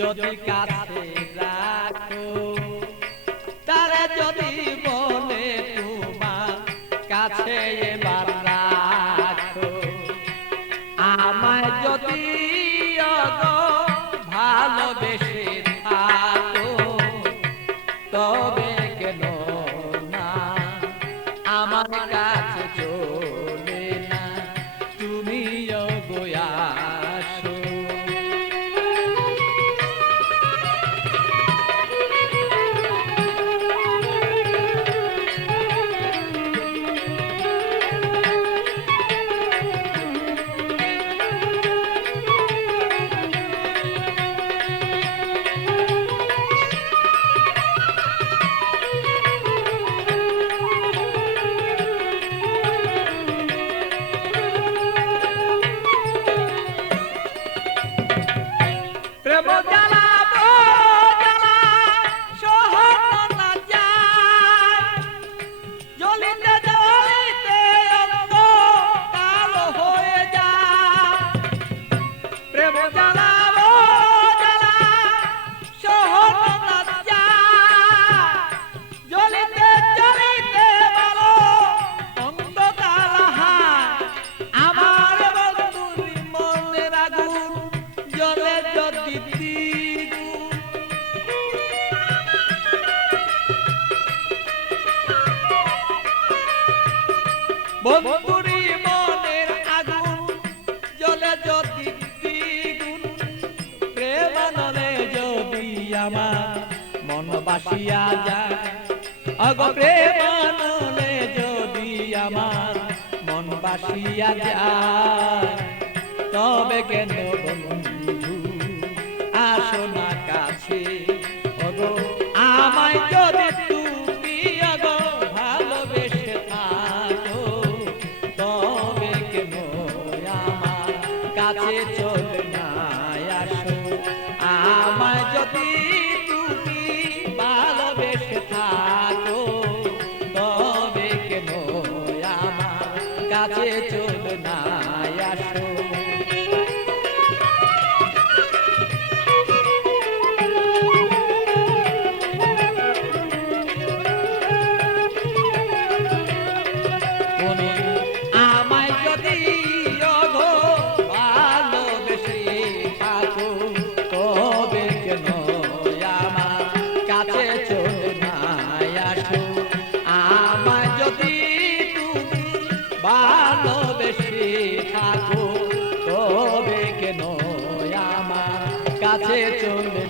যদি কাছে রাখো তারে যদি বলে তোমার কাছে এবার রাখো আমায় যদি ভালোবেসে থাকো তবে কেন না আমার কাছে চলে না তুমিও গোয়াসো প্রেম জ্বালা জ্বালা সহন না যায় জ্বলিতে জ্বলিতে অঙ্গ কালো হয়ে যায় প্রেম জ্বালা জ্বালা সহন না যায় জ্বলিতে জ্বলিতে ভালো অঙ্গ কালো হয় আমার বন্ধুর মনের আগুন জ্বলে যদি বন্ধুরি মনের আগুন জ্বলে যদি দ্বিগুণ প্রেমানলে যদি আমার মন বাসিয়া যায় অগ প্রেমানলে যদি আমার মন বাসিয়া যায় তবে কেন বন্ধু আসো না কাছে ওগো আমায় যদি তুমি ওগো ভালোবেসে থাকো তবে কেন আমার কাছে চলে না আসো আমায় যদি তুমি ভালোবেসে থাকো তবে কেন আমার কাছে চলে না আসো আমায় যদি ওগো ভালোবেসে থাকো তবে কেন আমার কাছে চলে না আসো আমায় যদি তুমি ভালোবেসে থাকো তবে কেন আমার কাছে চলে